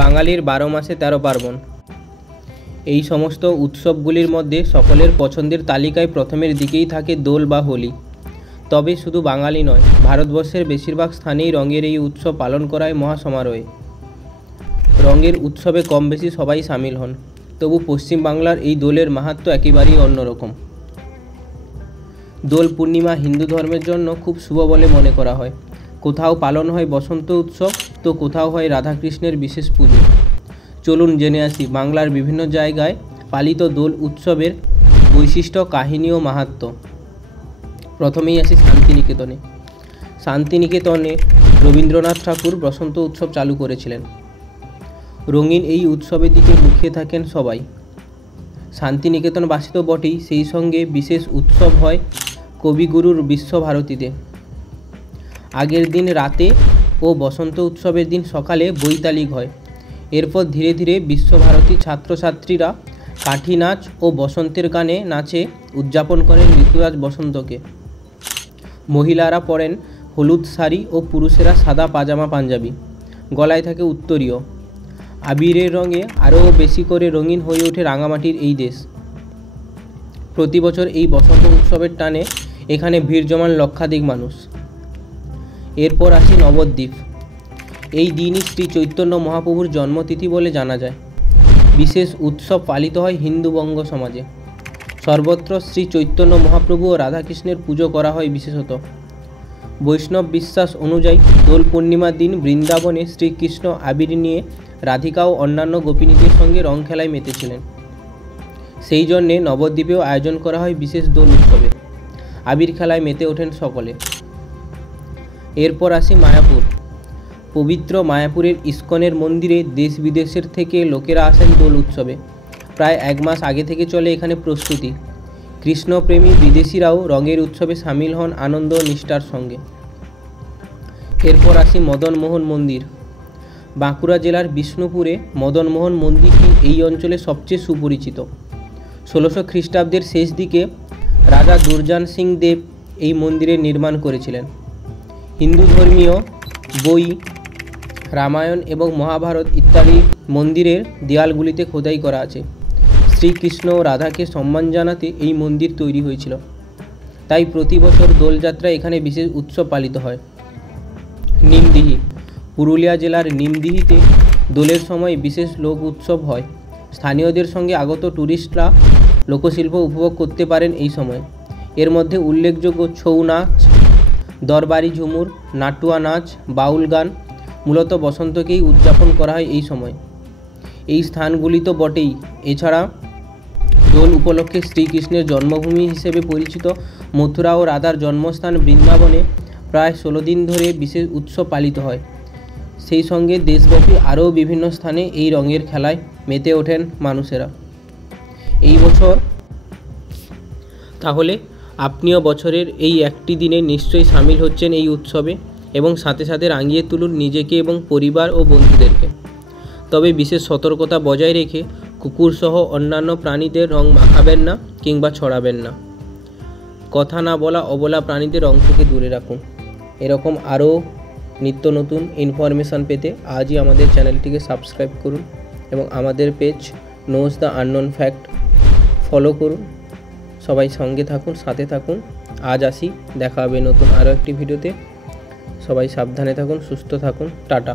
বাঙালির 12 মাসে 13 পার্বণ। এই সমস্ত উৎসবগুলির মধ্যে সকলের পছন্দের তালিকায় প্রথমের দিকেই থাকে দোল বা হোলি। তবে শুধু বাঙালি নয়, ভারতবর্ষের বেশিরভাগ স্থানেই রঙের এই উৎসব পালন করায় মহাসমারোহে। রঙের উৎসবে কম বেশি সবাই সামিল হন, তবু পশ্চিমবাংলার এই দোলের মাহাত্ম্য একেবারেই অন্যরকম। দোল পূর্ণিমা হিন্দু ধর্মের জন্য খুব শুভ বলে মনে করা হয়। কোথাও পালন হয় বসন্ত উৎসব, তো কোথাও হয় রাধাকৃষ্ণের বিশেষ পুজো। চলুন জেনে আসি বাংলার বিভিন্ন জায়গায় পালিত দোল উৎসবের বৈশিষ্ট্য, কাহিনী ও মাহাত্ম্য। প্রথমেই আসি শান্তিনিকেতনে। শান্তিনিকেতনে রবীন্দ্রনাথ ঠাকুর বসন্ত উৎসব চালু করেছিলেন। রঙিন এই উৎসবের দিকে মুখিয়ে থাকেন সবাই। শান্তিনিকেতনবাসী তো বটেই, সেই সঙ্গে বিশেষ উৎসব হয় কবিগুরুর বিশ্বভারতীতে। আগের দিন রাতে ও বসন্ত উৎসবের দিন সকালে বৈতালিক হয়। এরপর ধীরে ধীরে বিশ্বভারতী ছাত্রছাত্রীরা কাঠি নাচ ও বসন্তের গানে নাচে উদযাপন করেন ঋতুরাজ বসন্তকে। মহিলারা পরেন হলুদ শাড়ি ও পুরুষেরা সাদা পাজামা পাঞ্জাবি, গলায় থাকে উত্তরীয়। আবিরের রঙে আরও বেশি করে রঙিন হয়ে ওঠে রাঙামাটির এই দেশ। প্রতি বছর এই বসন্ত উৎসবের টানে এখানে ভিড় জমান লক্ষাধিক মানুষ। এরপর আসি নবদ্বীপ। এই দিনই শ্রী চৈতন্য মহাপ্রভুর জন্মতিথি বলে জানা যায়। বিশেষ উৎসব পালিত হয় হিন্দু বঙ্গ সমাজে। সর্বত্র শ্রী চৈতন্য মহাপ্রভু ও রাধাকৃষ্ণের পুজো করা হয় বিশেষত। বৈষ্ণব বিশ্বাস অনুযায়ী দোল পূর্ণিমার দিন বৃন্দাবনে শ্রীকৃষ্ণ আবির নিয়ে রাধিকা ও অন্যান্য গোপিনীদের সঙ্গে রং খেলায় মেতেছিলেন। সেই জন্যে নবদ্বীপেও আয়োজন করা হয় বিশেষ দোল উৎসবে। আবির খেলায় মেতে ওঠেন সকলে। এরপর আসি মায়াপুর। পবিত্র মায়াপুরের ইস্কনের মন্দিরে দেশ বিদেশের থেকে লোকেরা আসেন দোল উৎসবে। প্রায় 1 মাস আগে থেকে চলে এখানে প্রস্তুতি। কৃষ্ণপ্রেমী বিদেশিরাও রঙের উৎসবে সামিল হন আনন্দ ও নিষ্ঠার সঙ্গে। এরপর আসি মদনমোহন মন্দির। বাঁকুড়া জেলার বিষ্ণুপুরে মদনমোহন মন্দিরটি এই অঞ্চলে সবচেয়ে সুপরিচিত। 1600 খ্রিস্টাব্দের শেষ দিকে রাজা দুর্জান সিং দেব এই মন্দিরের নির্মাণ করেছিলেন। হিন্দু ধর্মীয় বই, রামায়ণ এবং মহাভারত ইত্যাদি মন্দিরের দেয়ালগুলিতে খোদাই করা আছে। শ্রীকৃষ্ণ ও রাধাকে সম্মান জানাতে এই মন্দির তৈরি হয়েছিল। তাই প্রতি বছর দোলযাত্রা এখানে বিশেষ উৎসব পালিত হয়। নিমদিহি। পুরুলিয়া জেলার নিমদিহিতে দোলের সময় বিশেষ লোক উৎসব হয়। স্থানীয়দের সঙ্গে আগত ট্যুরিস্টরা লোকশিল্প উপভোগ করতে পারেন এই সময়। এর মধ্যে উল্লেখযোগ্য ছৌ নাচ, দরবারি ঝুমুর, নাটুয়া নাচ, বাউল গান। মূলত বসন্তকেই উদযাপন করা হয় এই সময়। এই স্থানগুলি তো বটেই, এছাড়া দোল উপলক্ষে শ্রীকৃষ্ণের জন্মভূমি হিসেবে পরিচিত মথুরা ও রাধার জন্মস্থান বৃন্দাবনে প্রায় 16 দিন ধরে বিশেষ উৎসব পালিত হয়। সেই সঙ্গে দেশব্যাপী আরও বিভিন্ন স্থানে এই রঙের খেলায় মেতে ওঠেন মানুষেরা। এই বছর তাহলে আপনিও বছরের এই একটি দিনে নিশ্চয়ই সামিল হচ্ছেন এই উৎসবে এবং সাথে সাথে রাঙিয়ে তুলুন নিজেকে এবং পরিবার ও বন্ধুদেরকে। তবে বিশেষ সতর্কতা বজায় রেখে কুকুরসহ অন্যান্য প্রাণীদের রং মাখাবেন না কিংবা ছড়াবেন না। কথা না বলা অবলা প্রাণীদের রং থেকে দূরে রাখুন। এরকম আরও নিত্য নতুন ইনফরমেশান পেতে আজই আমাদের চ্যানেলটিকে সাবস্ক্রাইব করুন এবং আমাদের page knows the unknown fact follow করুন। সবাই সঙ্গে থাকুন, সাথে থাকুন। আজ আসি, দেখা হবে নতুন আরও একটি ভিডিওতে। সবাই সাবধানে থাকুন, সুস্থ থাকুন। টাটা।